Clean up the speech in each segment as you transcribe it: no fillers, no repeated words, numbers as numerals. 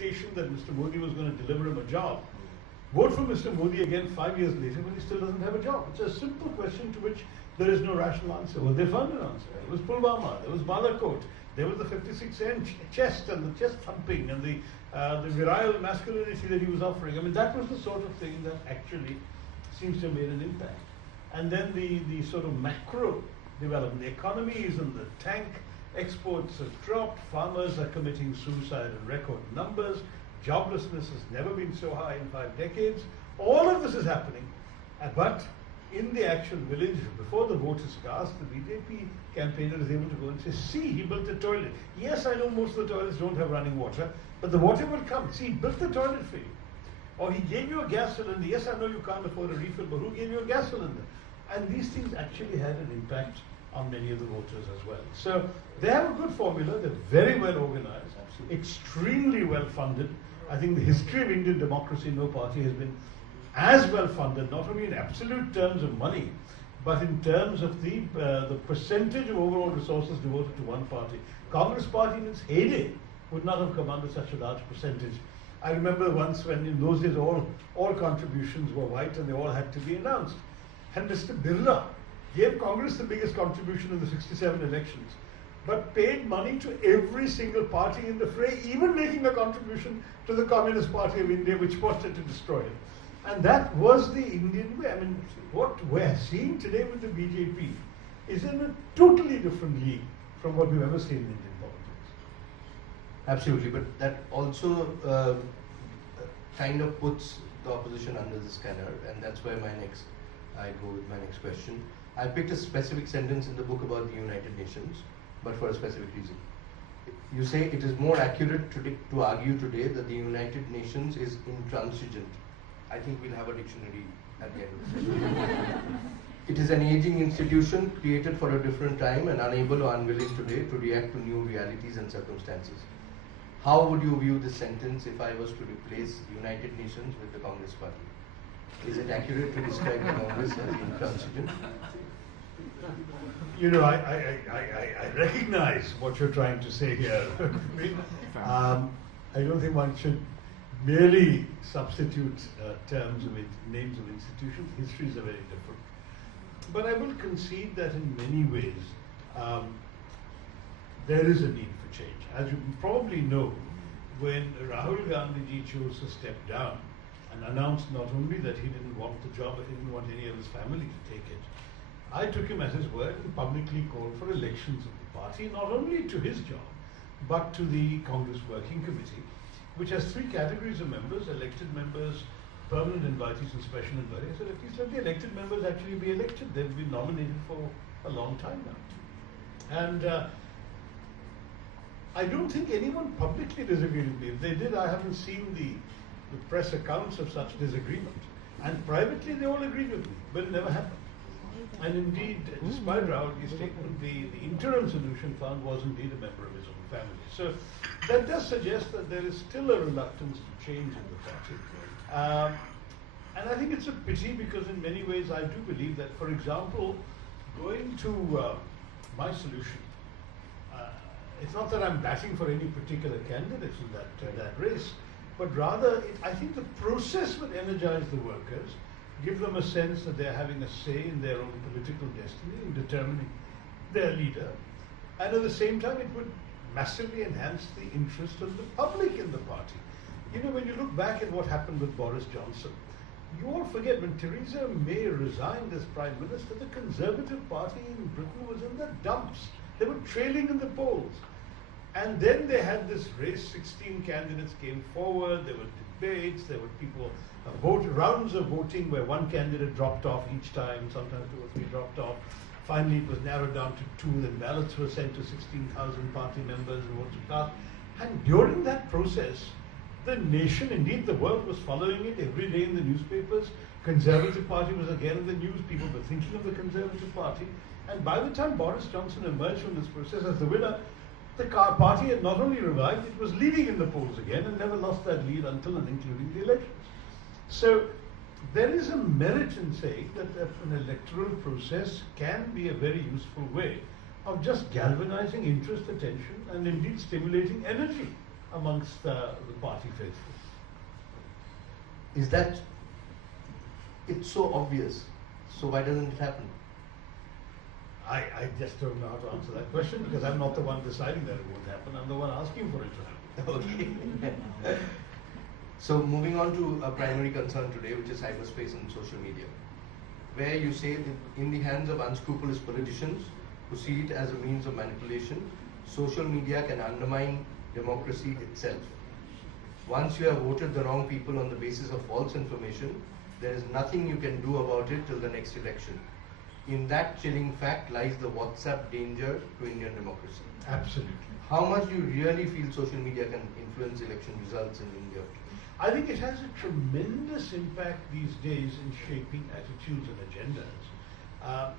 expectation that Mr. Modi was going to deliver him a job. Vote for Mr. Modi again 5 years later when he still doesn't have a job. It's a simple question to which there is no rational answer. Well, they found an answer. It was Pulwama, there was Balakot, there was the 56-inch chest and the chest thumping and the virile masculinity that he was offering. I mean, that was the sort of thing that actually seems to have made an impact. And then the sort of macro development. The economy is in the tank, exports have dropped, farmers are committing suicide in record numbers, joblessness has never been so high in 5 decades. All of this is happening, but in the actual village, before the vote is cast, the BJP campaigner is able to go and say, see, he built a toilet. Yes, I know most of the toilets don't have running water, but the water will come. See, he built the toilet for you. Or he gave you a gas cylinder. Yes, I know you can't afford a refill, but who gave you a gas cylinder? And these things actually had an impact on many of the voters as well. So they have a good formula. They're very well organized, extremely well funded. I think the history of Indian democracy, no party has been as well funded, not only in absolute terms of money, but in terms of the percentage of overall resources devoted to one party. Congress party in its heyday would not have commanded such a large percentage. I remember once when in those days all contributions were white and they all had to be announced. And Mr. Birla gave Congress the biggest contribution in the 67 elections, but paid money to every single party in the fray, even making a contribution to the Communist Party of India, which wanted to destroy it. And that was the Indian way. I mean, what we're seeing today with the BJP is in a totally different league from what we've ever seen in Indian politics. Absolutely, but that also kind of puts the opposition under the scanner, and that's where I go with my next question. I picked a specific sentence in the book about the United Nations, but for a specific reason. You say it is more accurate to argue today that the United Nations is intransigent. I think we'll have a dictionary at the end of the session. It is an aging institution created for a different time and unable or unwilling today to react to new realities and circumstances. How would you view this sentence if I was to replace United Nations with the Congress Party? Is it accurate to describe the Congress as intransigent? You know, I recognize what you're trying to say here. I don't think one should merely substitute terms with names of institutions. Histories are very different. But I will concede that in many ways, there is a need for change. As you probably know, when Rahul Gandhi chose to step down and announced not only that he didn't want the job, but he didn't want any of his family to take it, I took him at his word and publicly called for elections of the party, not only to his job, but to the Congress Working Committee, which has 3 categories of members: elected members, permanent invitees, and special invitees. So at least let the elected members actually be elected. They've been nominated for a long time now. And I don't think anyone publicly disagreed with me. If they did, I haven't seen the press accounts of such disagreement. And privately, they all agreed with me, but it never happened. And indeed, despite Rahul's statement, the interim solution found was indeed a member of his own family. So that does suggest that there is still a reluctance to change in the party. And I think it's a pity because in many ways I do believe that, for example, going to my solution, it's not that I'm batting for any particular candidates in that race, but rather I think the process would energize the workers, give them a sense that they're having a say in their own political destiny, in determining their leader, and at the same time it would massively enhance the interest of the public in the party. You know, when you look back at what happened with Boris Johnson, you all forget when Theresa May resigned as Prime Minister, the Conservative Party in Britain was in the dumps. They were trailing in the polls. And then they had this race, 16 candidates came forward, there were debates, there were people, rounds of voting where one candidate dropped off each time, sometimes 2 or 3 dropped off. Finally it was narrowed down to 2, then ballots were sent to 16,000 party members and votes were cast. And during that process, the nation, indeed the world, was following it every day in the newspapers. Conservative Party was again in the news, people were thinking of the Conservative Party. And by the time Boris Johnson emerged from this process as the winner, the party had not only revived, it was leading in the polls again and never lost that lead until and including the elections. So there is a merit in saying that an electoral process can be a very useful way of just galvanizing interest, attention, and indeed stimulating energy amongst the party faithful. Is that, it's so obvious, so why doesn't it happen? I just don't know how to answer that question because I'm not the one deciding that it won't happen. I'm the one asking for it to happen. Okay. So moving on to a primary concern today, which is cyberspace and social media, where you say that in the hands of unscrupulous politicians who see it as a means of manipulation, social media can undermine democracy itself. Once you have voted the wrong people on the basis of false information, there is nothing you can do about it till the next election. In that chilling fact lies the WhatsApp danger to Indian democracy. Absolutely. How much do you really feel social media can influence election results in India? I think it has a tremendous impact these days in shaping attitudes and agendas.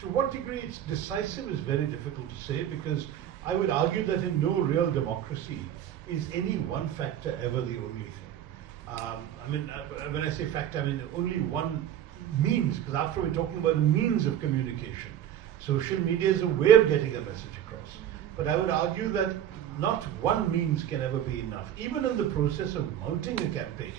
To what degree it's decisive is very difficult to say because I would argue that in no real democracy is any one factor ever the only thing. When I say factor, I mean only one means, because after we're talking about means of communication. Social media is a way of getting a message across. But I would argue that not one means can ever be enough. Even in the process of mounting a campaign,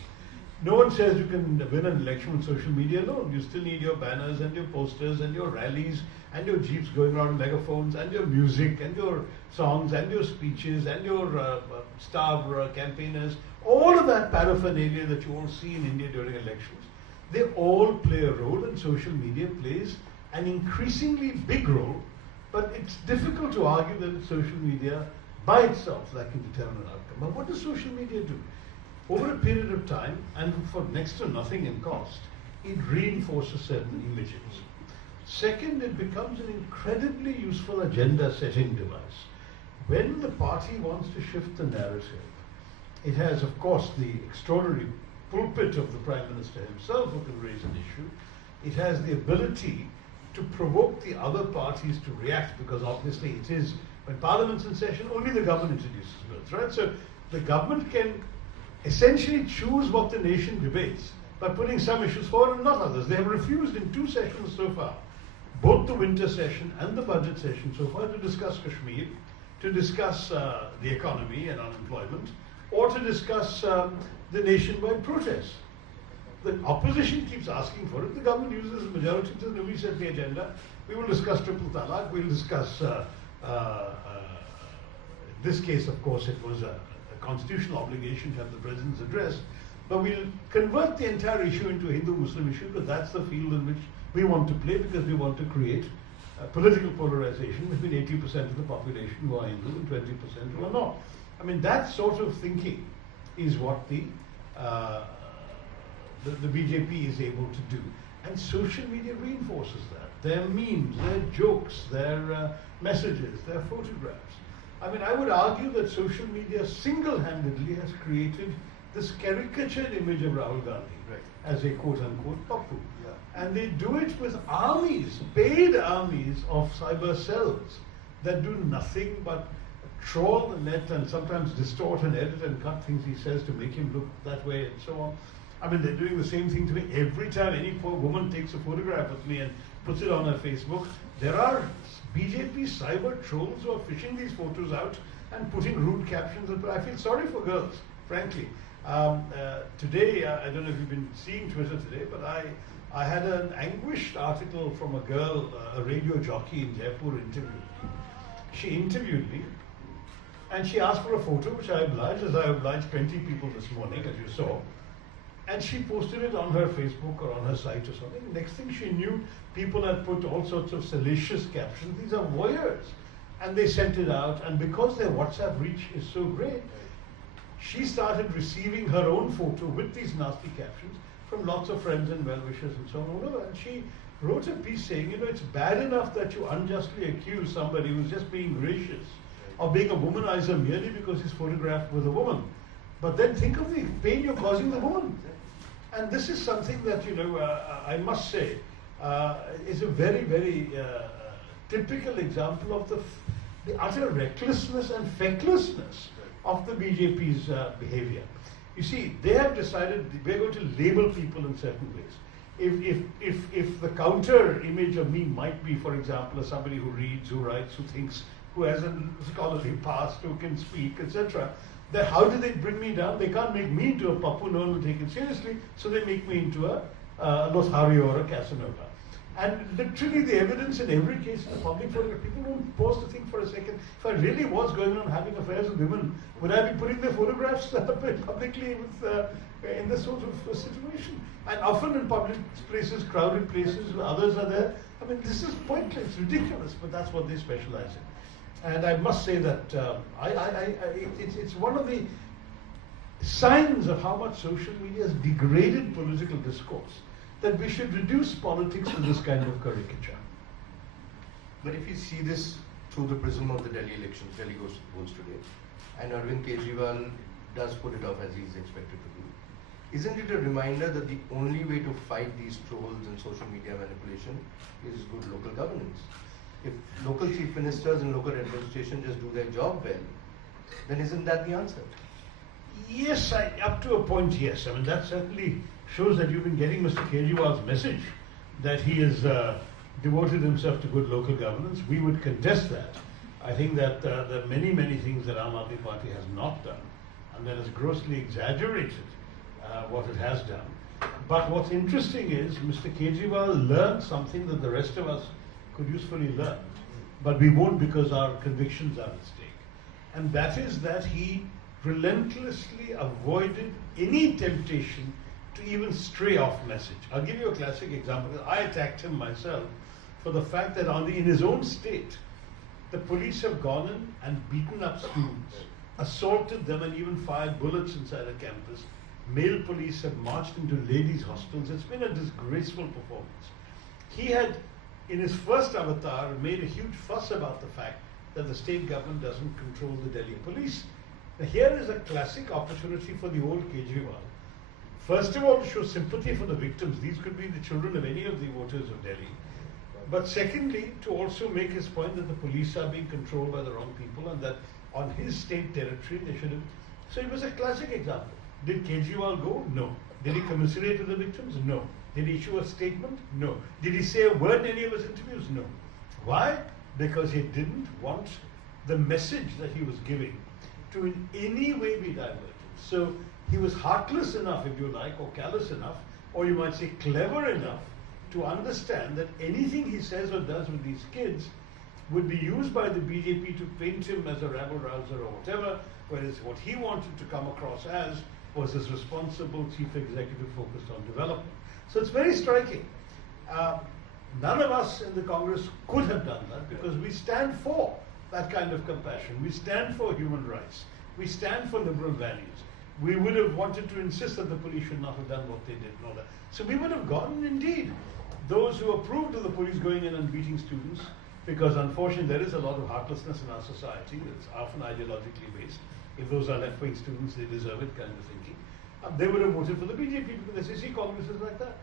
no one says you can win an election with social media alone. You still need your banners and your posters and your rallies and your jeeps going around megaphones and your music and your songs and your speeches and your star campaigners. All of that paraphernalia that you all see in India during elections, they all play a role, and social media plays an increasingly big role, but it's difficult to argue that it's social media by itself that can determine an outcome. But what does social media do? Over a period of time, and for next to nothing in cost, it reinforces certain images. Second, it becomes an incredibly useful agenda-setting device. When the party wants to shift the narrative, it has, of course, the extraordinary pulpit of the Prime Minister himself who can raise an issue. It has the ability to provoke the other parties to react because obviously it is, when Parliament's in session, only the government introduces bills, right? So the government can essentially choose what the nation debates by putting some issues forward and not others. They have refused in 2 sessions so far, both the winter session and the budget session so far, to discuss Kashmir, to discuss the economy and unemployment, or to discuss the nationwide protests. The opposition keeps asking for it. The government uses the majority to say, we set the agenda. We will discuss triple talaq. We will discuss, in this case, of course, it was a constitutional obligation to have the president's address. But we'll convert the entire issue into a Hindu-Muslim issue because that's the field in which we want to play, because we want to create political polarization between 80% of the population who are Hindu and 20% who are not. I mean, that sort of thinking is what the BJP is able to do. And social media reinforces that. Their memes, their jokes, their messages, their photographs. I mean, I would argue that social media single-handedly has created this caricatured image of Rahul Gandhi as a quote-unquote Pappu. Yeah. And they do it with armies, paid armies of cyber cells that do nothing but troll the net and sometimes distort and edit and cut things he says to make him look that way and so on. I mean, they're doing the same thing to me every time any poor woman takes a photograph of me and puts it on her Facebook. There are BJP cyber trolls who are fishing these photos out and putting rude captions. And I feel sorry for girls, frankly. Today, I don't know if you've been seeing Twitter today, but I had an anguished article from a girl, a radio jockey in Jaipur, interviewed me. She interviewed me, and she asked for a photo, which I obliged, as I obliged 20 people this morning, as you saw. And she posted it on her Facebook or on her site or something. Next thing she knew, people had put all sorts of salacious captions. These are voyeurs. And they sent it out, and because their WhatsApp reach is so great, she started receiving her own photo with these nasty captions from lots of friends and well-wishers and so on all over. And she wrote a piece saying, you know, it's bad enough that you unjustly accuse somebody who's just being gracious of being a womanizer merely because he's photographed with a woman. But then think of the pain you're causing the woman. And this is something that, you know, I must say, is a very, very typical example of the utter recklessness and fecklessness of the BJP's behavior. You see, they have decided we're going to label people in certain ways. If the counter image of me might be, for example, as somebody who reads, who writes, who thinks, who has a scholarly past, who can speak, etc., Then how do they bring me down? They can't make me into a Papu, no one will take it seriously, so they make me into a Lothario or a Casanova. And literally the evidence in every case in the public photograph, people don't pause to think for a second, if I really was going on having affairs with women, would I be putting their photographs publicly in this sort of situation? And often in public places, crowded places, where others are there, I mean, this is pointless, it's ridiculous, but that's what they specialize in. And I must say that it's one of the signs of how much social media has degraded political discourse, that we should reduce politics to this kind of caricature. But if you see this through the prism of the Delhi elections, Delhi goes today, and Arvind Kejriwal does put it off as he is expected to do, isn't it a reminder that the only way to fight these trolls and social media manipulation is good local governance? If local chief ministers and local administration just do their job well, then isn't that the answer? Yes, up to a point, yes. I mean, that certainly shows that you've been getting Mr. Kejriwal's message that he has devoted himself to good local governance. We would contest that. I think that there are many, many things that Aam Aadmi Party has not done, and that has grossly exaggerated what it has done. But what's interesting is Mr. Kejriwal learned something that the rest of us could usefully learn, but we won't because our convictions are at stake. And that is that he relentlessly avoided any temptation to even stray off message. I'll give you a classic example. I attacked him myself for the fact that in his own state, the police have gone in and beaten up students, assaulted them and even fired bullets inside a campus. Male police have marched into ladies' hostels. It's been a disgraceful performance. He had, in his first avatar, made a huge fuss about the fact that the state government doesn't control the Delhi police. Now here is a classic opportunity for the old Kejriwal. First of all, to show sympathy for the victims. These could be the children of any of the voters of Delhi. But secondly, to also make his point that the police are being controlled by the wrong people and that on his state territory they should have. So it was a classic example. Did Kejriwal go? No. Did he commiserate with the victims? No. Did he issue a statement? No. Did he say a word in any of his interviews? No. Why? Because he didn't want the message that he was giving to in any way be diverted. So he was heartless enough, if you like, or callous enough, or you might say clever enough, to understand that anything he says or does with these kids would be used by the BJP to paint him as a rabble-rouser or whatever, whereas what he wanted to come across as was his responsible chief executive focused on development. So it's very striking. None of us in the Congress could have done that because we stand for that kind of compassion. We stand for human rights. We stand for liberal values. We would have wanted to insist that the police should not have done what they did and all that. So we would have gotten, indeed, those who approved of the police going in and beating students, because unfortunately there is a lot of heartlessness in our society that's often ideologically based. If those are left-wing students, they deserve it kind of thinking. They would have voted for the BJP because they see Congress is like that.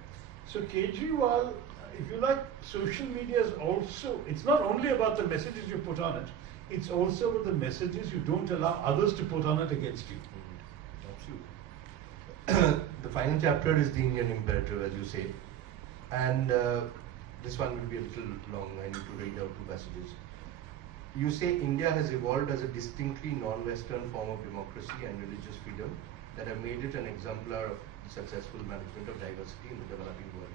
So Kejriwal, if you like, social media is also, it's not only about the messages you put on it, it's also about the messages you don't allow others to put on it against you. Absolutely. The final chapter is the Indian imperative, as you say. And this one will be a little long. I need to read out two passages. You say India has evolved as a distinctly non-Western form of democracy and religious freedom that have made it an exemplar of successful management of diversity in the developing world.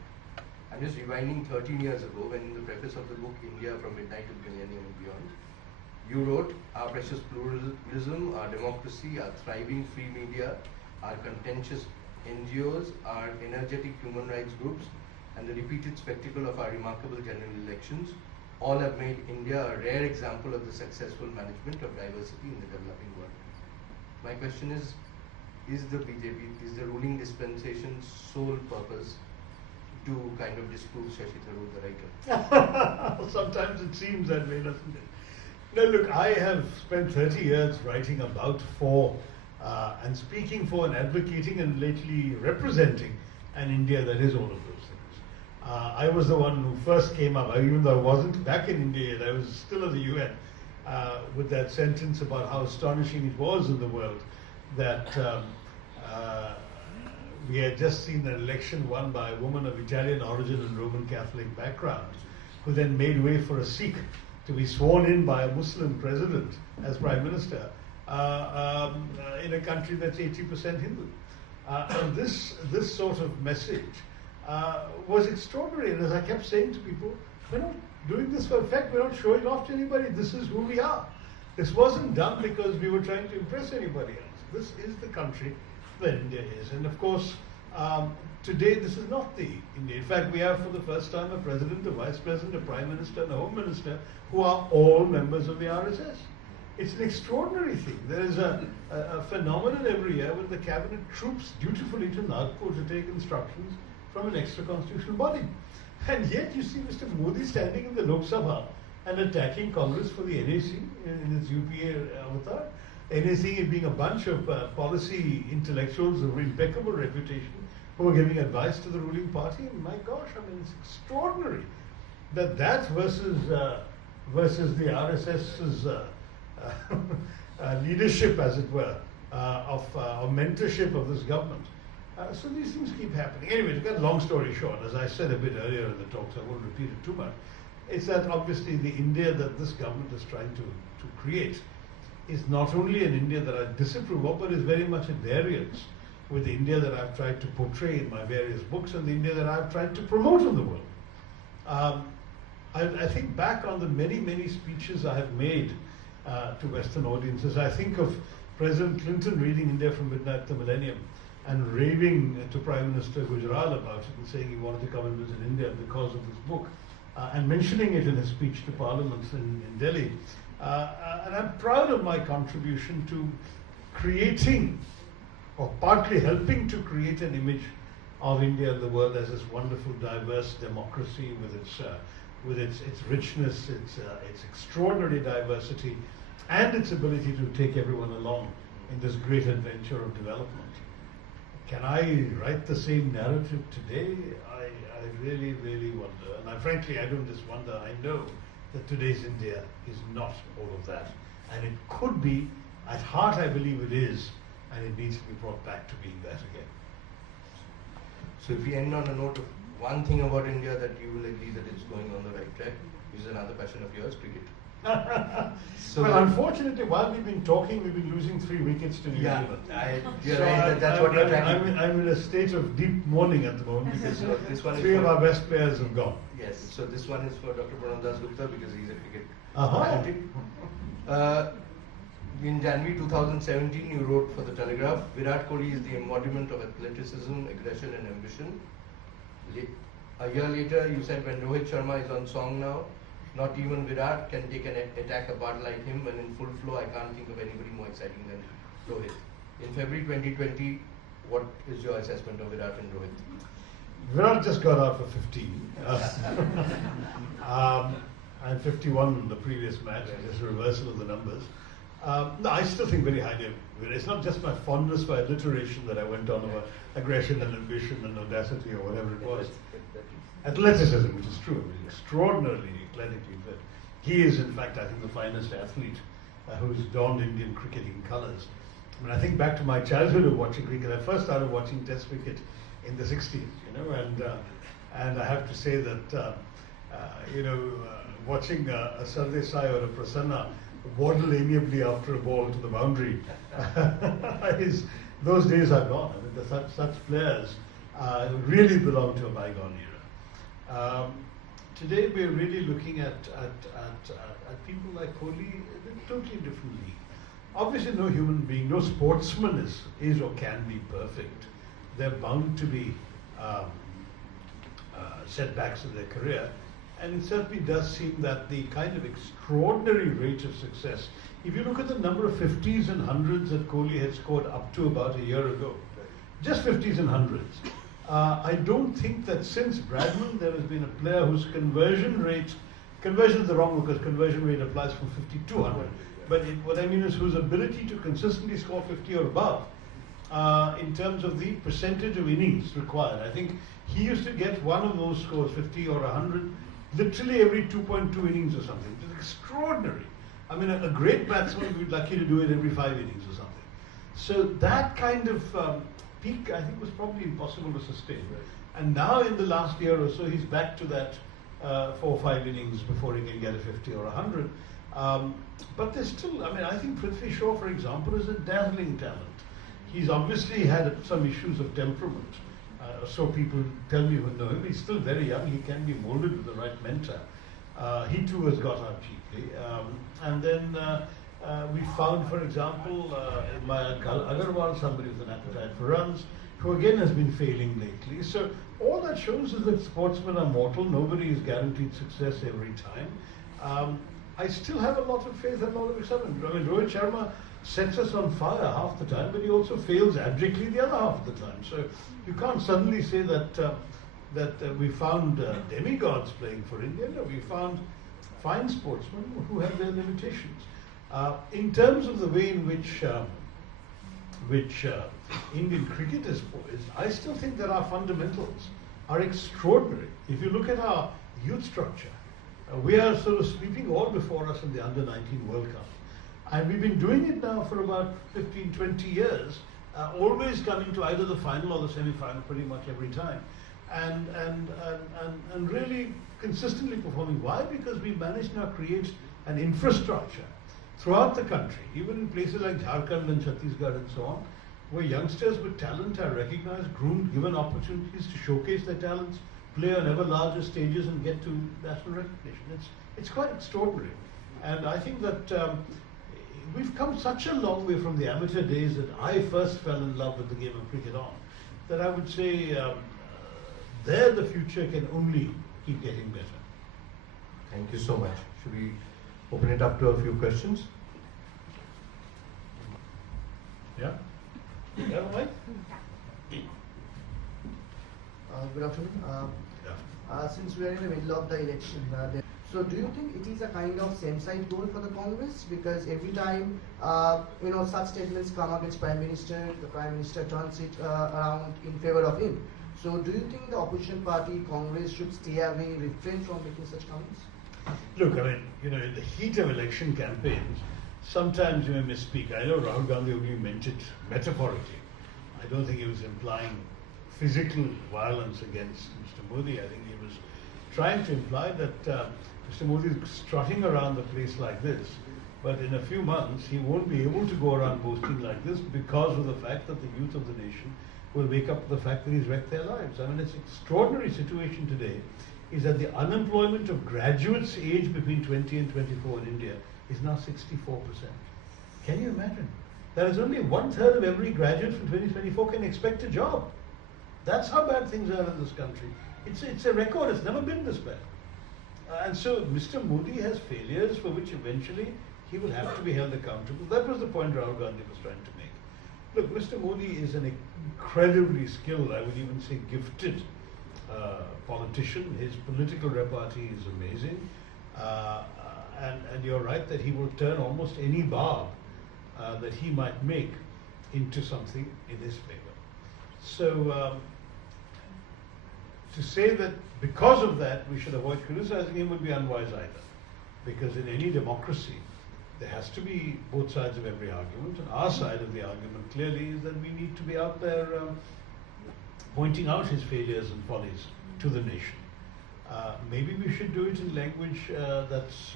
I'm just rewinding 13 years ago when in the preface of the book India from Midnight to the Millennium and Beyond, you wrote, our precious pluralism, our democracy, our thriving free media, our contentious NGOs, our energetic human rights groups, and the repeated spectacle of our remarkable general elections all have made India a rare example of the successful management of diversity in the developing world. My question is the BJP, is the ruling dispensation's sole purpose to kind of disprove Shashi Tharor, the writer? Sometimes it seems that way, doesn't it? Now look, I have spent 30 years writing about, for, and speaking for and advocating and lately representing an India that is all of those things. I was the one who first came up, even though I wasn't back in India yet, I was still at the UN, with that sentence about how astonishing it was in the world that we had just seen an election won by a woman of Italian origin and Roman Catholic background, who then made way for a Sikh to be sworn in by a Muslim president as Prime Minister. in a country that's 80% Hindu. And this sort of message was extraordinary. And as I kept saying to people, we're not doing this for effect, we're not showing off to anybody, this is who we are. This wasn't done because we were trying to impress anybody else. This is the country that India is. And of course, today this is not the India. In fact, we have for the first time a president, a vice president, a prime minister, and a home minister who are all members of the RSS. It's an extraordinary thing. There is a phenomenon every year when the cabinet troops dutifully to Nagpur to take instructions from an extra-constitutional body. And yet you see Mr. Modi standing in the Lok Sabha and attacking Congress for the NAC in its UPA avatar. NAC being a bunch of policy intellectuals of impeccable reputation who are giving advice to the ruling party. And my gosh, I mean, it's extraordinary that versus the RSS's leadership, as it were, of mentorship of this government. So these things keep happening. Anyway, to cut a long story short, as I said a bit earlier in the talk, so I won't repeat it too much, it's that obviously the India that this government is trying to create is not only an India that I disapprove of, but is very much at variance with the India that I've tried to portray in my various books and the India that I've tried to promote in the world. I think back on the many, many speeches I have made to Western audiences. I think of President Clinton reading India from Midnight to Millennium and raving to Prime Minister Gujral about it and saying he wanted to come and visit India because of this book, and mentioning it in his speech to Parliament in Delhi. And I'm proud of my contribution to creating, or partly helping to create, an image of India in the world as this wonderful, diverse democracy with its richness, its extraordinary diversity, and its ability to take everyone along in this great adventure of development. Can I write the same narrative today? I really, really wonder. And frankly, I don't just wonder, I know that today's India is not all of that. And it could be, at heart I believe it is, and it needs to be brought back to being that again. So if we end on a note of one thing about India that you will agree that it's going on the right track, which is another passion of yours, cricket. So, well, unfortunately, while we've been talking, we've been losing 3 wickets to New Zealand. That's what you're tracking. I'm in a state of deep mourning at the moment because this one 3 of our best players have gone. Yes, so this one is for Dr. Pranab Das Gupta because he's a cricket fanatic. In January 2017, you wrote for The Telegraph, Virat Kohli is the embodiment of athleticism, aggression and ambition. A year later, you said when Rohit Sharma is on song now, not even Virat can take an attack a bat like him, when in full flow I can't think of anybody more exciting than Rohit. In February 2020, what is your assessment of Virat and Rohit? Virat just got out for 15. And 51 in the previous match, just a reversal of the numbers. No, I still think very highly of Virat. It's not just my fondness for alliteration that I went on about aggression and ambition and audacity or whatever it was. Athleticism, which is true, extraordinarily athletically fit. He is, in fact, I think the finest athlete who's donned Indian cricketing colours. I mean, I think back to my childhood of watching cricket. I first started watching Test cricket in the 60s, and I have to say that, watching a Sardesai or a Prasanna waddle amiably after a ball to the boundary, those days are gone. I mean, such players really belong to a bygone era. Today we're really looking at people like Kohli in a totally different league. Obviously no human being, no sportsman is or can be perfect. They're bound to be setbacks in their career. And it certainly does seem that the kind of extraordinary rate of success, if you look at the number of 50s and 100s that Kohli had scored up to about a year ago, just 50s and 100s, I don't think that since Bradman there has been a player whose conversion is the wrong one because conversion rate applies from 50 to 100. But what I mean is whose ability to consistently score 50 or above in terms of the percentage of innings required. I think he used to get one of those scores, 50 or 100, literally every 2.2 innings or something. It is extraordinary. I mean, a great batsman would be lucky to do it every 5 innings or something. So that kind of peak, I think, was probably impossible to sustain. And now in the last year or so, he's back to that 4 or 5 innings before he can get a 50 or 100. But there's still, I mean, I think Prithvi Shaw, for example, is a dazzling talent. He's obviously had some issues of temperament. So people tell me who know him. He's still very young. He can be molded with the right mentor. He too has got out cheaply. And then we found, for example, Mayank Agarwal, somebody with an appetite for runs, who again has been failing lately. So all that shows is that sportsmen are mortal. Nobody is guaranteed success every time. I still have a lot of faith and a lot of excitement. I mean, Rohit Sharma sets us on fire half the time, but he also fails abjectly the other half of the time. So you can't suddenly say that we found demigods playing for India. No, we found fine sportsmen who have their limitations. In terms of the way in which Indian cricket is poised, I still think that our fundamentals are extraordinary. If you look at our youth structure, we are sort of sweeping all before us in the Under-19 World Cup. And we've been doing it now for about 15, 20 years, always coming to either the final or the semi-final pretty much every time. And really consistently performing. Why? Because we've managed now to create an infrastructure throughout the country, even in places like Jharkhand and Chhattisgarh and so on, where youngsters with talent are recognized, groomed, given opportunities to showcase their talents, play on ever larger stages and get to national recognition. It's quite extraordinary. And I think that we've come such a long way from the amateur days that I first fell in love with the game of cricket on, that I would say there the future can only keep getting better. Thank you so much. Should we open it up to a few questions? Yeah? Yeah, Mike? Good afternoon. Since we are in the middle of the election, so do you think it is a kind of same-side goal for the Congress? Because every time such statements come against Prime Minister, the Prime Minister turns it around in favor of him. So do you think the opposition party, Congress, should stay away, refrain from making such comments? Look, I mean, in the heat of election campaigns, sometimes you may misspeak. I know Rahul Gandhi only meant it metaphorically. I don't think he was implying physical violence against Mr. Modi. I think he was trying to imply that Mr. Modi is strutting around the place like this, but in a few months he won't be able to go around boasting like this because of the fact that the youth of the nation will wake up to the fact that he's wrecked their lives. I mean, it's an extraordinary situation today is that the unemployment of graduates aged between 20 and 24 in India is now 64%. Can you imagine? There is only 1/3 of every graduate from 2024 can expect a job. That's how bad things are in this country. It's a record. It's never been this bad. And so Mr. Modi has failures for which eventually he will have to be held accountable. That was the point Rahul Gandhi was trying to make. Look, Mr. Modi is an incredibly skilled, I would even say gifted politician. His political repartee is amazing. And you're right that he will turn almost any barb that he might make into something in his favor. So to say that because of that we should avoid criticizing him would be unwise either. Because in any democracy, there has to be both sides of every argument. And our side of the argument clearly is that we need to be out there pointing out his failures and follies to the nation. Maybe we should do it in language that's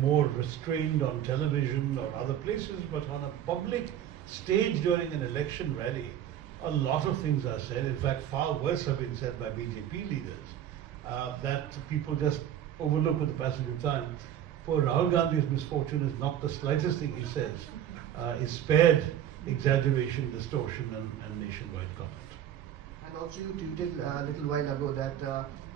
more restrained on television or other places, but on a public stage during an election rally, a lot of things are said. In fact, far worse have been said by BJP leaders that people just overlook with the passage of time. Poor Rahul Gandhi's misfortune is not the slightest thing he says is spared exaggeration, distortion, and nationwide comment. And also you tweeted a little while ago that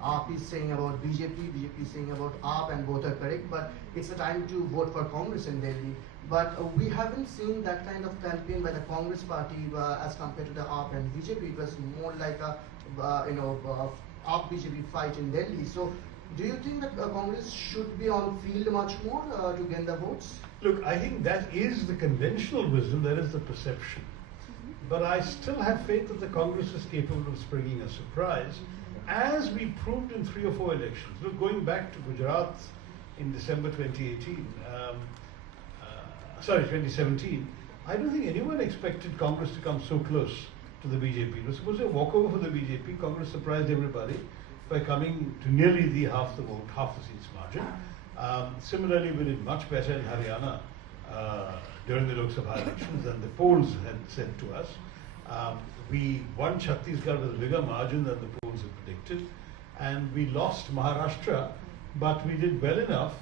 AAP is saying about BJP, BJP is saying about AAP, and both are correct, but it's a time to vote for Congress in Delhi. But we haven't seen that kind of campaign by the Congress party as compared to the AAP and BJP. It was more like a AAP BJP fight in Delhi. So do you think that Congress should be on field much more to gain the votes? Look, I think that is the conventional wisdom, that is the perception. But I still have faith that the Congress is capable of springing a surprise, as we proved in 3 or 4 elections. Look, going back to Gujarat in December 2017, I don't think anyone expected Congress to come so close to the BJP. It was supposed to be a walkover for the BJP. Congress surprised everybody by coming to nearly half the vote, half the seats margin. Similarly, we did much better in Haryana during the Lok Sabha elections than the polls had said to us. We won Chhattisgarh with a bigger margin than the polls had predicted, and we lost Maharashtra, but we did well enough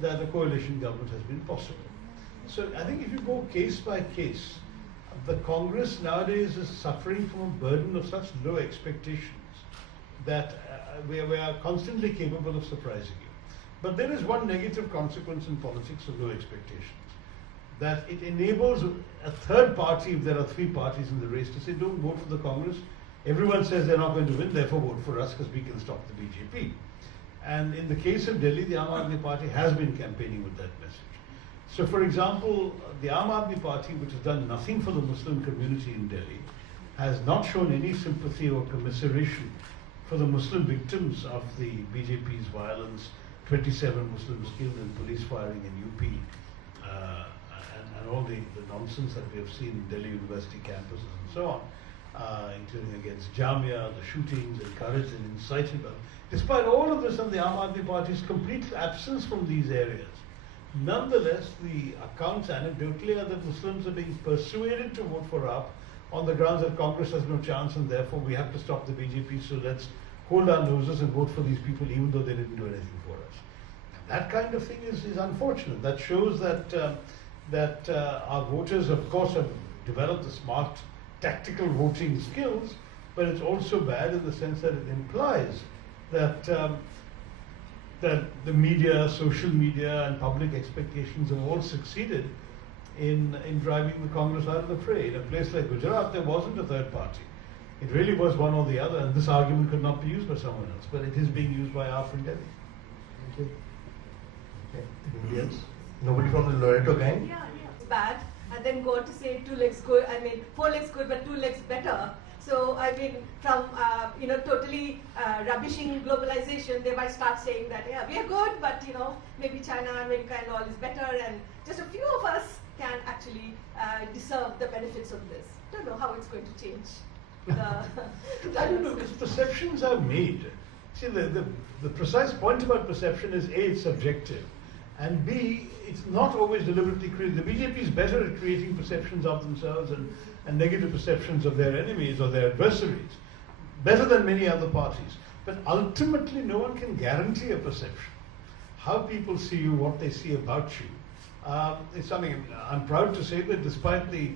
that a coalition government has been possible. So I think if you go case by case, the Congress nowadays is suffering from a burden of such low expectations that we are constantly capable of surprising you. But there is one negative consequence in politics of low expectations, that it enables a third party, if there are three parties in the race, to say, don't vote for the Congress. Everyone says they're not going to win, therefore vote for us because we can stop the BJP. And in the case of Delhi, the Aam Aadmi Party has been campaigning with that message. So for example, the Aam Aadmi Party, which has done nothing for the Muslim community in Delhi, has not shown any sympathy or commiseration for the Muslim victims of the BJP's violence, 27 Muslims killed in police firing in UP, and all the nonsense that we have seen in Delhi University campuses and so on, including against Jamia, the shootings, encouraged and incited. Despite all of this and the Aam Aadmi Party's complete absence from these areas, nonetheless, the accounts anecdotally are that Muslims are being persuaded to vote for AAP on the grounds that Congress has no chance and therefore we have to stop the BJP, so let's hold our noses and vote for these people even though they didn't do anything for us. That kind of thing is unfortunate. That shows that our voters, of course, have developed the smart tactical voting skills, but it's also bad in the sense that it implies that that the media, social media, and public expectations have all succeeded in driving the Congress out of the fray. In a place like Gujarat, there wasn't a third party. It really was one or the other, and this argument could not be used by someone else, but it is being used by AAP in Delhi. Thank you. Okay. Anybody else? Nobody from the Loreto gang? Yeah, bad. And then go to say 2 legs good, 4 legs good, but 2 legs better. So I mean, from totally rubbishing globalization, they might start saying that yeah, we are good, but maybe China, America, and all is better, and just a few of us can actually deserve the benefits of this. Don't know how it's going to change. I don't know, because perceptions are made. See, the precise point about perception is A, it's subjective, and B, it's not always deliberately created. The BJP is better at creating perceptions of themselves and negative perceptions of their enemies or their adversaries, better than many other parties. But ultimately, no one can guarantee a perception. How people see you, what they see about you, is something I'm proud to say that despite the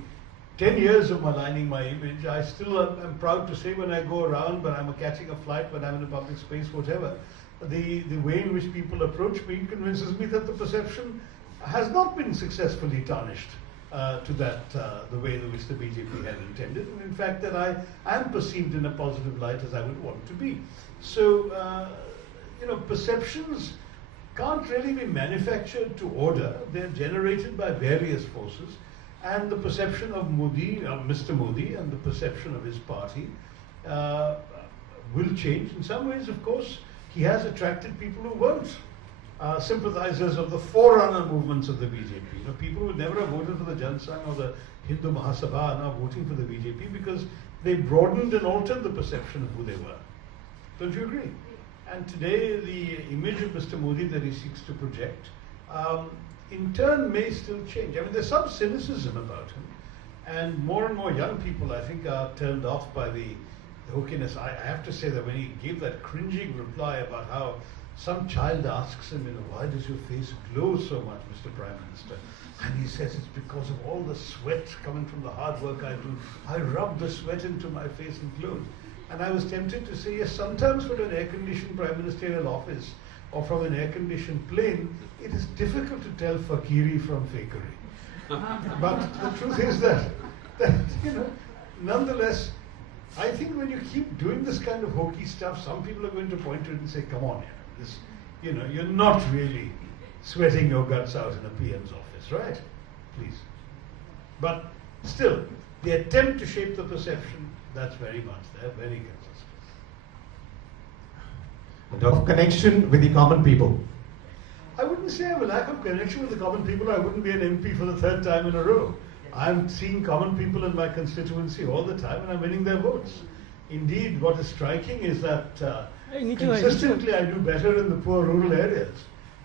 10 years of maligning my image, I still am proud to say when I go around, when I'm catching a flight, when I'm in a public space, whatever, the way in which people approach me convinces me that the perception has not been successfully tarnished to the way in which the BJP had intended, and in fact that I am perceived in a positive light as I would want to be. So, perceptions can't really be manufactured to order. They're generated by various forces, and the perception of Mr. Modi, and the perception of his party will change. In some ways, of course, he has attracted people who weren't sympathizers of the forerunner movements of the BJP. People who would never have voted for the Jansangh or the Hindu Mahasabha are now voting for the BJP because they broadened and altered the perception of who they were. Don't you agree? And today, the image of Mr. Modi that he seeks to project, in turn, may still change. I mean, there's some cynicism about him, and more young people, I think, are turned off by the hookiness. I have to say that when he gave that cringing reply about how some child asks him, why does your face glow so much, Mr. Prime Minister? And he says it's because of all the sweat coming from the hard work I do. I rub the sweat into my face and clothes. And I was tempted to say, yes, sometimes from an air-conditioned prime ministerial office or from an air-conditioned plane, it is difficult to tell fakiri from fakery. But the truth is that nonetheless, I think when you keep doing this kind of hokey stuff, some people are going to point to it and say, come on, you're not really sweating your guts out in a PM's office, right? Please. But still, the attempt to shape the perception, that's very much there, very against us. Of connection with the common people. I wouldn't say I have a lack of connection with the common people. I wouldn't be an MP for the third time in a row. I'm seeing common people in my constituency all the time and I'm winning their votes. Indeed, what is striking is that consistently I do better in the poor rural areas.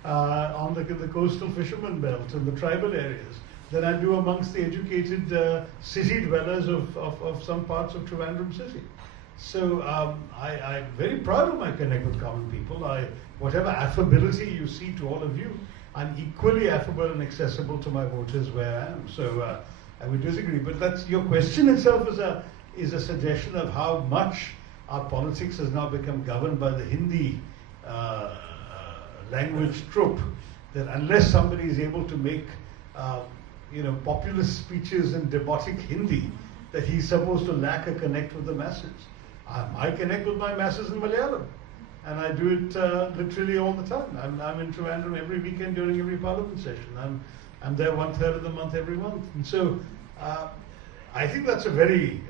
on the coastal fisherman belt and the tribal areas than I do amongst the educated city dwellers of some parts of Trivandrum city. So I'm very proud of my connect with common people. Whatever affability you see to all of you, I'm equally affable and accessible to my voters where I am. So I would disagree, but that's your question itself is a suggestion of how much our politics has now become governed by the Hindi language trope. That unless somebody is able to make populist speeches in demotic Hindi, that he's supposed to lack a connect with the masses. I connect with my masses in Malayalam, and I do it literally all the time. I'm in Trivandrum every weekend during every parliament session. I'm there 1/3 of the month every month, and so I think that's a very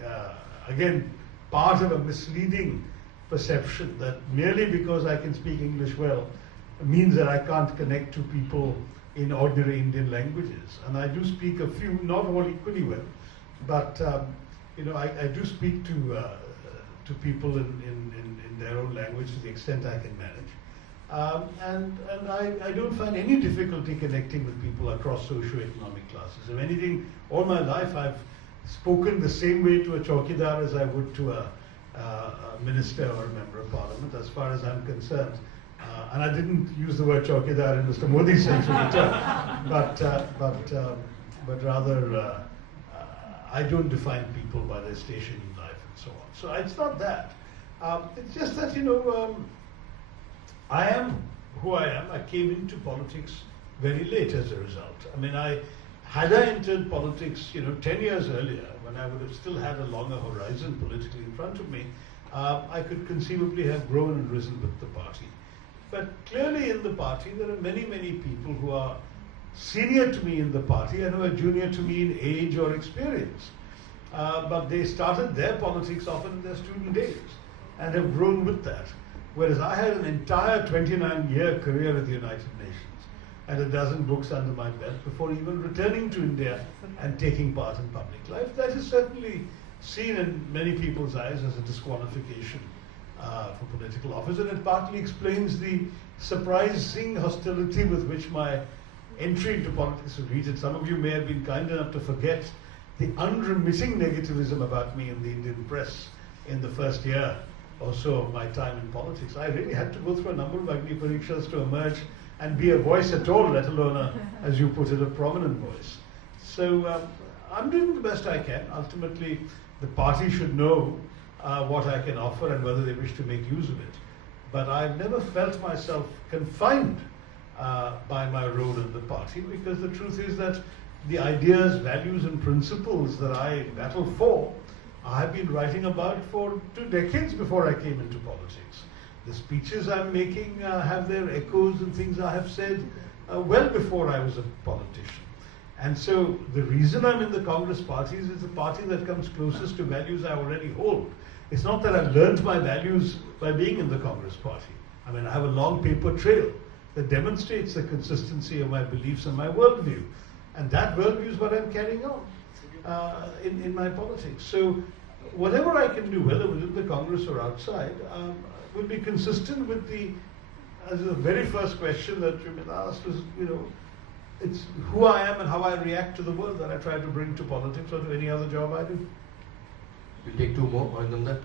again part of a misleading perception that merely because I can speak English well means that I can't connect to people in ordinary Indian languages. And I do speak a few, not all equally well, but I do speak to people in their own language to the extent I can manage. And I don't find any difficulty connecting with people across socio-economic classes. If anything, all my life I've spoken the same way to a chowkidar as I would to a minister or a member of parliament, as far as I'm concerned. And I didn't use the word chowkidar in Mr. Modi's sense of the term, but rather I don't define people by their station in life and so on. So it's not that. It's just that, I am who I am. I came into politics very late as a result. I mean, had I entered politics, 10 years earlier, when I would have still had a longer horizon politically in front of me, I could conceivably have grown and risen with the party. But clearly in the party, there are many, many people who are senior to me in the party and who are junior to me in age or experience. But they started their politics often in their student days and have grown with that. Whereas I had an entire 29-year career at the United Nations and a dozen books under my belt before even returning to India and taking part in public life. That is certainly seen in many people's eyes as a disqualification for political office, and it partly explains the surprising hostility with which my entry into politics was greeted. Some of you may have been kind enough to forget the unremitting negativism about me in the Indian press in the first year or so of my time in politics. I really had to go through a number of Agni Parikshas to emerge and be a voice at all, let alone as you put it, a prominent voice. So I'm doing the best I can. Ultimately, the party should know what I can offer and whether they wish to make use of it. But I've never felt myself confined by my role in the party, because the truth is that the ideas, values and principles that I battle for, I have been writing about for 2 decades before I came into politics. The speeches I'm making have their echoes in things I have said well before I was a politician. And so the reason I'm in the Congress party is it's a party that comes closest to values I already hold. It's not that I've learned my values by being in the Congress party. I mean, I have a long paper trail that demonstrates the consistency of my beliefs and my worldview. And that worldview is what I'm carrying on in my politics. So whatever I can do, whether within the Congress or outside, will be consistent with the very first question that you asked is, it's who I am and how I react to the world that I try to bring to politics or to any other job I do. We'll take 2 more, Arindam.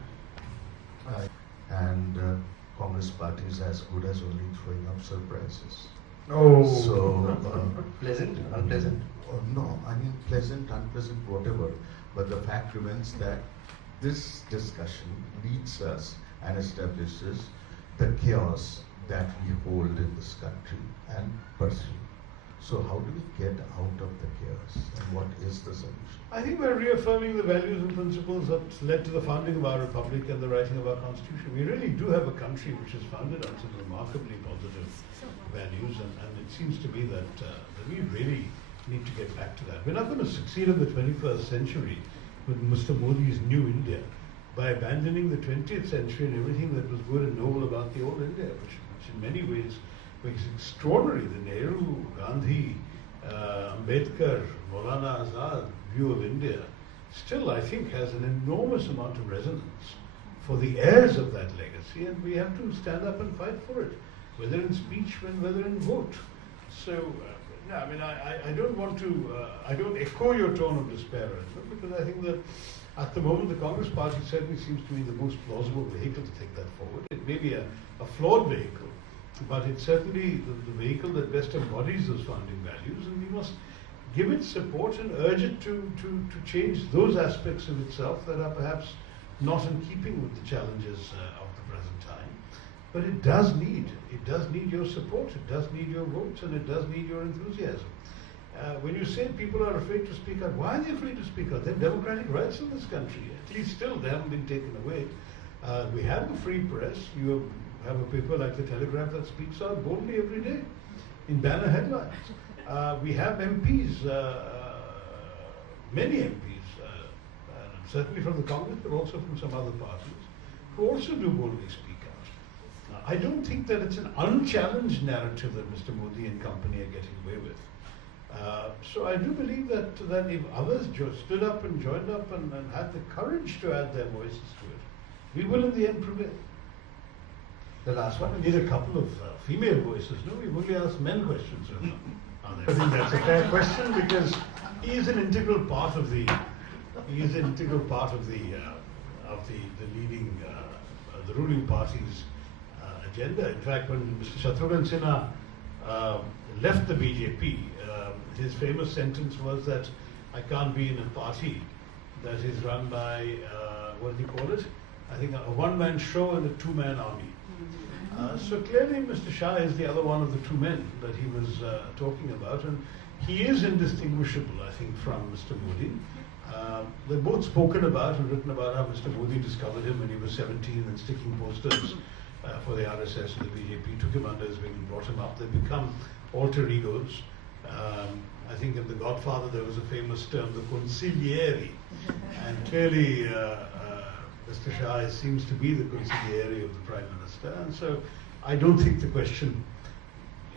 And Congress party is as good as only throwing up surprises. Oh. So, pleasant, unpleasant? No, I mean pleasant, unpleasant, whatever. But the fact remains that this discussion leads us and establishes the chaos that we hold in this country and pursue. So how do we get out of the chaos, and what is the solution? I think we're reaffirming the values and principles that led to the founding of our republic and the writing of our constitution. We really do have a country which is founded on some remarkably positive values, and it seems to me that we really need to get back to that. We're not going to succeed in the 21st century with Mr. Modi's new India by abandoning the 20th century and everything that was good and noble about the old India, which in many ways was extraordinary. The Nehru, Gandhi, Ambedkar, Maulana Azad view of India still, I think, has an enormous amount of resonance for the heirs of that legacy, and we have to stand up and fight for it. whether in speech, whether in vote. So, yeah, I mean, I don't want to, I don't echo your tone of despair, because I think that at the moment the Congress Party certainly seems to be the most plausible vehicle to take that forward. It may be a flawed vehicle, but it's certainly the vehicle that best embodies those founding values, and we must give it support and urge it to change those aspects of itself that are perhaps not in keeping with the challenges of the present time. But it does need your support, it does need your votes, and it does need your enthusiasm. When you say people are afraid to speak out, why are they afraid to speak out? They have democratic rights in this country. At least still, they haven't been taken away. We have a free press. You have a paper like the Telegraph that speaks out boldly every day in banner headlines. We have MPs, many MPs, certainly from the Congress, but also from some other parties, who also do boldly speak out. I don't think that it's an unchallenged narrative that Mr. Modi and company are getting away with. So I do believe that if others stood up and joined up and had the courage to add their voices to it, we will in the end prevail. The last one. We need a couple of female voices. No, we've only asked men questions. I think that's a fair question because He is an integral part of the leading the ruling party's agenda. In fact, when Mr. Shatrughan Sinha left the BJP, his famous sentence was that I can't be in a party that is run by what do you call it? I think a one-man show and a two-man army. So clearly Mr. Shah is the other one of the two men that he was talking about, and he is indistinguishable, I think, from Mr. Modi. They've both spoken about and written about how Mr. Modi discovered him when he was 17 and sticking posters for the RSS and the BJP, took him under his wing and brought him up. They've become alter egos. I think in The Godfather there was a famous term, the consigliere, and clearly Mr. Shah seems to be the consigliere of the Prime Minister, and so I don't think the question,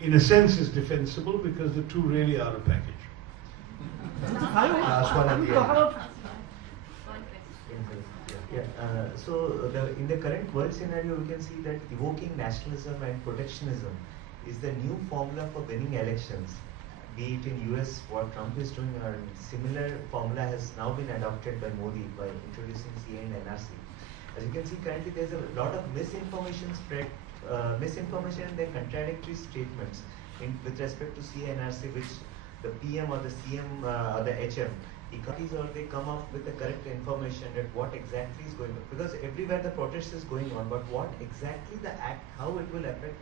in a sense, is defensible because the two really are a package. Last one at the end. In the current world scenario, we can see that evoking nationalism and protectionism is the new formula for winning elections. Be it in US, what Trump is doing, or similar formula has now been adopted by Modi by introducing CAA and NRC. As you can see, currently there's a lot of misinformation spread, misinformation and their contradictory statements with respect to CAA and NRC, which the PM or the CM or the HM, or they come up with the correct information that what exactly is going on. Because everywhere the protest is going on, but what exactly the act, how it will affect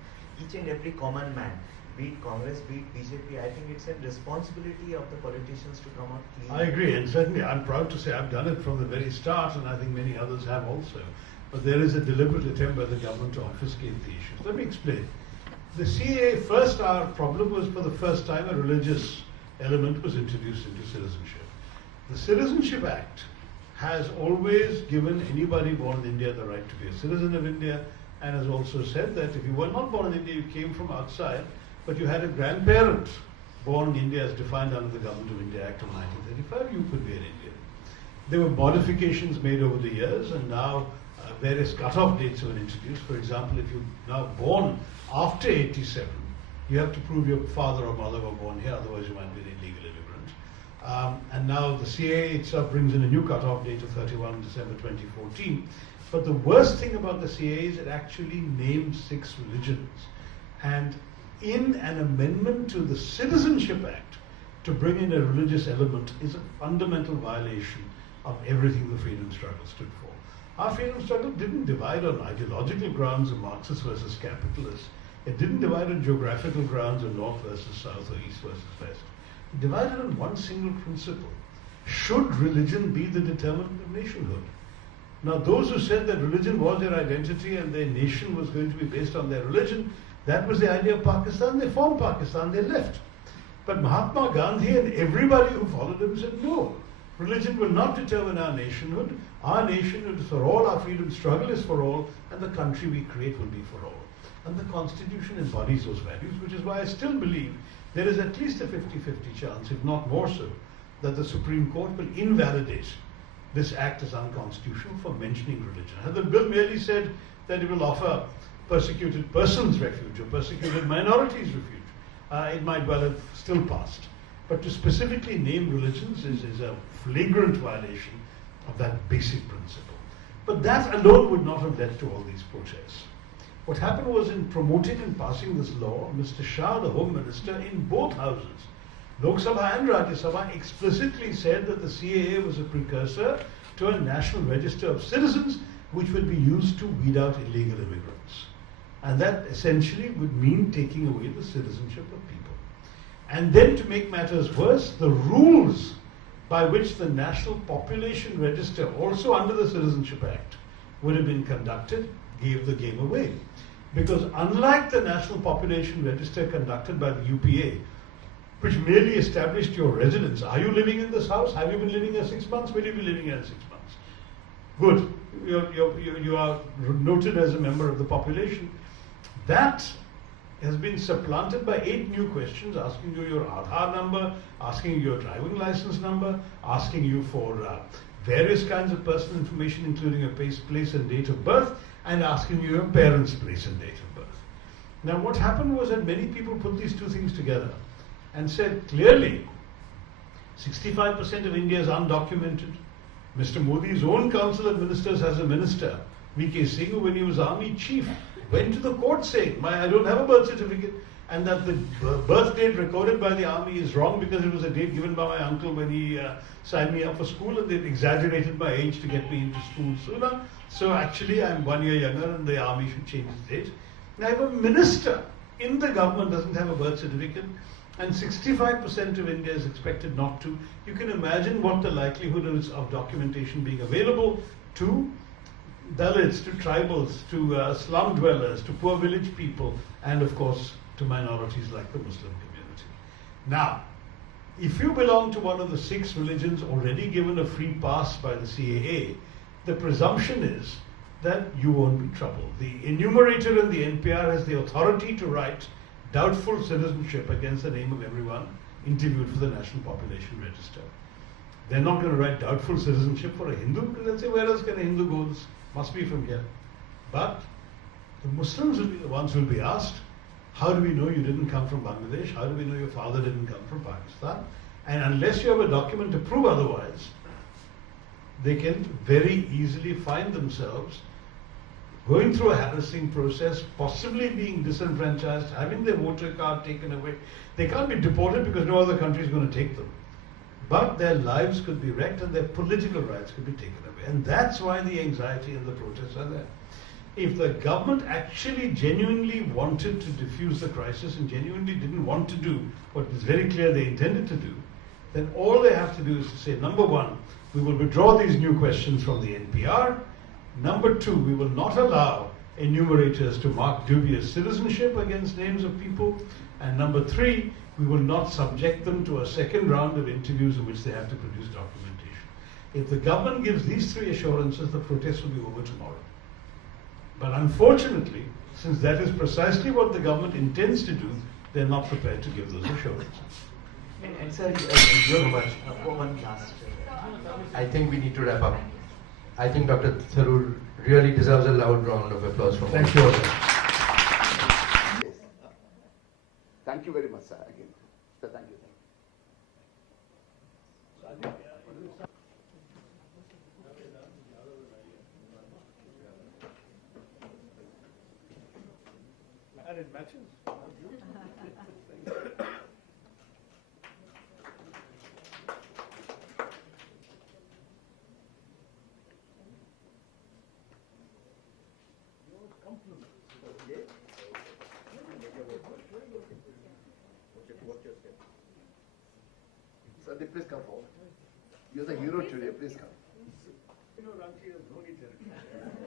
each and every common man, be it Congress, be it BJP, I think it's a responsibility of the politicians to come out clean. I agree, and certainly I'm proud to say I've done it from the very start, and I think many others have also. But there is a deliberate attempt by the government to obfuscate the issues. Let me explain. The CAA, first, our problem was for the first time a religious element was introduced into citizenship. The Citizenship Act has always given anybody born in India the right to be a citizen of India, and has also said that if you were not born in India, you came from outside, but you had a grandparent born in India as defined under the Government of India Act of 1935, you could be an Indian. There were modifications made over the years, and now various cut-off dates were introduced. For example, if you're now born after 87, you have to prove your father or mother were born here, otherwise you might be an illegal immigrant. And now the CAA itself brings in a new cut-off date of 31 December 2014. But the worst thing about the CAA is it actually names 6 religions. And in an amendment to the Citizenship Act to bring in a religious element is a fundamental violation of everything the freedom struggle stood for. Our freedom struggle didn't divide on ideological grounds of Marxist versus capitalist. It didn't divide on geographical grounds of north versus south or east versus west. It divided on one single principle. Should religion be the determinant of nationhood? Now, those who said that religion was their identity and their nation was going to be based on their religion, that was the idea of Pakistan. They formed Pakistan, they left. But Mahatma Gandhi and everybody who followed him said, no, religion will not determine our nationhood. Our nationhood is for all, our freedom struggle is for all, and the country we create will be for all. And the Constitution embodies those values, which is why I still believe there is at least a 50-50 chance, if not more so, that the Supreme Court will invalidate this act as unconstitutional for mentioning religion. And the bill merely said that it will offer persecuted persons refuge or persecuted minorities refuge. It might well have still passed. But to specifically name religions is a flagrant violation of that basic principle. But that alone would not have led to all these protests. What happened was, in promoting and passing this law, Mr. Shah, the Home Minister, in both houses, Lok Sabha and Rajya Sabha, explicitly said that the CAA was a precursor to a national register of citizens which would be used to weed out illegal immigrants. And that essentially would mean taking away the citizenship of people. And then, to make matters worse, the rules by which the National Population Register, also under the Citizenship Act, would have been conducted, gave the game away. Because unlike the National Population Register conducted by the UPA, which merely established your residence, are you living in this house? Have you been living here 6 months? Will you be living here 6 months? Good. You are noted as a member of the population. That has been supplanted by 8 new questions, asking you your Aadhaar number, asking you your driving license number, asking you for various kinds of personal information, including your place and date of birth, and asking you your parents' place and date of birth. Now, what happened was that many people put these two things together and said, clearly, 65% of India is undocumented. Mr. Modi's own Council of Ministers has a minister, V.K. Singh, who, when he was army chief, went to the court saying, I don't have a birth certificate, and that the birth date recorded by the army is wrong because it was a date given by my uncle when he signed me up for school, and they've exaggerated my age to get me into school sooner. So actually I'm 1 year younger and the army should change its date. Now, if a minister in the government doesn't have a birth certificate and 65% of India is expected not to, you can imagine what the likelihood is of documentation being available to Dalits, to tribals, to slum dwellers, to poor village people, and of course to minorities like the Muslim community. Now, if you belong to one of the 6 religions already given a free pass by the CAA, the presumption is that you won't be troubled. The enumerator in the NPR has the authority to write doubtful citizenship against the name of everyone interviewed for the National Population Register. They're not going to write doubtful citizenship for a Hindu, because they'll say, where else can a Hindu go? This must be from here. But the Muslims will be the ones who will be asked, how do we know you didn't come from Bangladesh? How do we know your father didn't come from Pakistan? And unless you have a document to prove otherwise, they can very easily find themselves going through a harassing process, possibly being disenfranchised, having their voter card taken away. They can't be deported because no other country is going to take them. But their lives could be wrecked and their political rights could be taken away. And that's why the anxiety and the protests are there. If the government actually genuinely wanted to diffuse the crisis and genuinely didn't want to do what is very clear they intended to do, then all they have to do is to say, number one, we will withdraw these new questions from the NPR. Number two, we will not allow enumerators to mark dubious citizenship against names of people. And number three, we will not subject them to a second round of interviews in which they have to produce documentation. If the government gives these 3 assurances, the protests will be over tomorrow. But unfortunately, since that is precisely what the government intends to do, they're not prepared to give those assurances. And sir, you're so much. One last. I think we need to wrap up. I think Dr. Tharor really deserves a loud round of applause from all. Thank you all. Yes. Thank you very much, sir. Again, sir, thank you. And it matches. Sir, please come forward. You're the hero today. Please come. You know, Ranchi has no need territory.